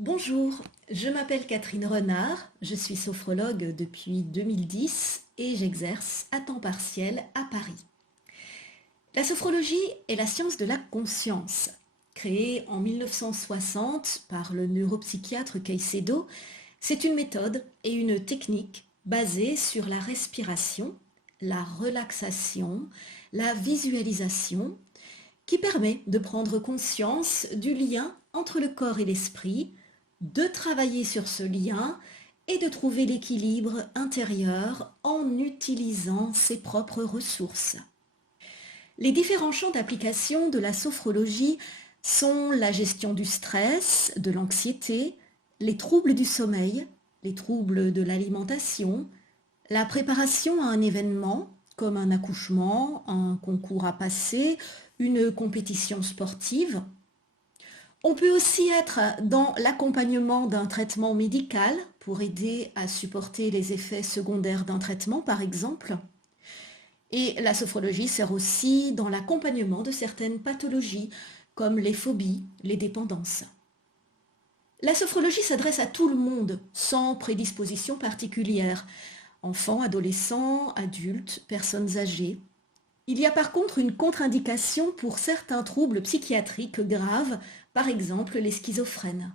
Bonjour, je m'appelle Catherine Renard, je suis sophrologue depuis 2010 et j'exerce à temps partiel à Paris. La sophrologie est la science de la conscience. Créée en 1960 par le neuropsychiatre Caicedo, c'est une méthode et une technique basée sur la respiration, la relaxation, la visualisation, qui permet de prendre conscience du lien entre le corps et l'esprit, de travailler sur ce lien et de trouver l'équilibre intérieur en utilisant ses propres ressources. Les différents champs d'application de la sophrologie sont la gestion du stress, de l'anxiété, les troubles du sommeil, les troubles de l'alimentation, la préparation à un événement comme un accouchement, un concours à passer, une compétition sportive. On peut aussi être dans l'accompagnement d'un traitement médical pour aider à supporter les effets secondaires d'un traitement, par exemple. Et la sophrologie sert aussi dans l'accompagnement de certaines pathologies, comme les phobies, les dépendances. La sophrologie s'adresse à tout le monde, sans prédisposition particulière. Enfants, adolescents, adultes, personnes âgées. Il y a par contre une contre-indication pour certains troubles psychiatriques graves, par exemple les schizophrènes.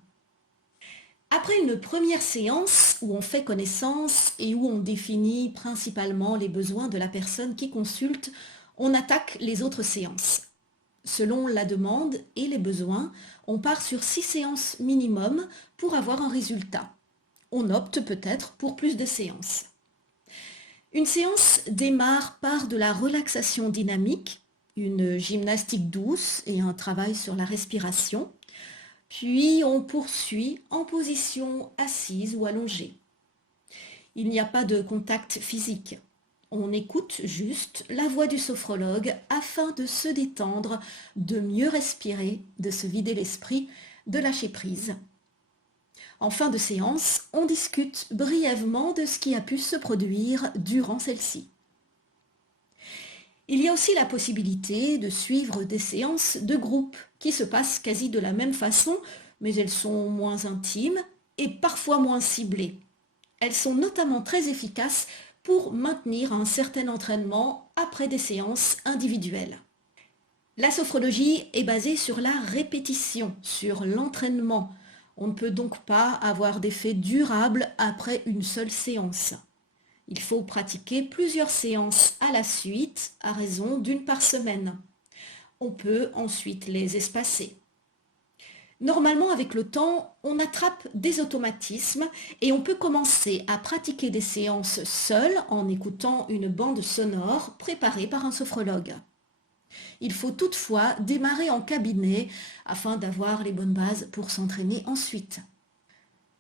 Après une première séance où on fait connaissance et où on définit principalement les besoins de la personne qui consulte, on attaque les autres séances. Selon la demande et les besoins, on part sur 6 séances minimum pour avoir un résultat. On opte peut-être pour plus de séances. Une séance démarre par de la relaxation dynamique, une gymnastique douce et un travail sur la respiration. Puis on poursuit en position assise ou allongée. Il n'y a pas de contact physique. On écoute juste la voix du sophrologue afin de se détendre, de mieux respirer, de se vider l'esprit, de lâcher prise. En fin de séance, on discute brièvement de ce qui a pu se produire durant celle-ci. Il y a aussi la possibilité de suivre des séances de groupe qui se passent quasi de la même façon, mais elles sont moins intimes et parfois moins ciblées. Elles sont notamment très efficaces pour maintenir un certain entraînement après des séances individuelles. La sophrologie est basée sur la répétition, sur l'entraînement. On ne peut donc pas avoir d'effet durable après une seule séance. Il faut pratiquer plusieurs séances à la suite, à raison d'une par semaine. On peut ensuite les espacer. Normalement, avec le temps, on attrape des automatismes et on peut commencer à pratiquer des séances seul en écoutant une bande sonore préparée par un sophrologue. Il faut toutefois démarrer en cabinet afin d'avoir les bonnes bases pour s'entraîner ensuite.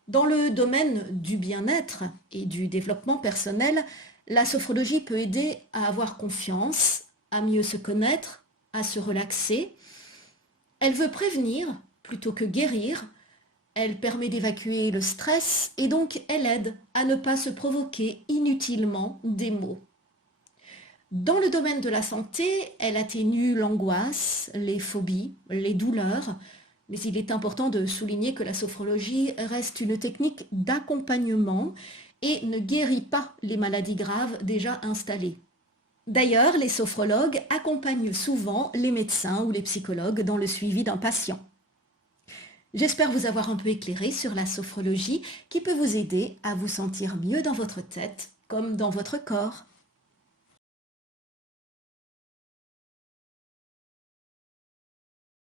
Dans le domaine du bien-être et du développement personnel, la sophrologie peut aider à avoir confiance, à mieux se connaître, à se relaxer. Elle veut prévenir plutôt que guérir. Elle permet d'évacuer le stress et donc elle aide à ne pas se provoquer inutilement des maux. Dans le domaine de la santé, elle atténue l'angoisse, les phobies, les douleurs, mais il est important de souligner que la sophrologie reste une technique d'accompagnement et ne guérit pas les maladies graves déjà installées. D'ailleurs, les sophrologues accompagnent souvent les médecins ou les psychologues dans le suivi d'un patient. J'espère vous avoir un peu éclairé sur la sophrologie qui peut vous aider à vous sentir mieux dans votre tête comme dans votre corps.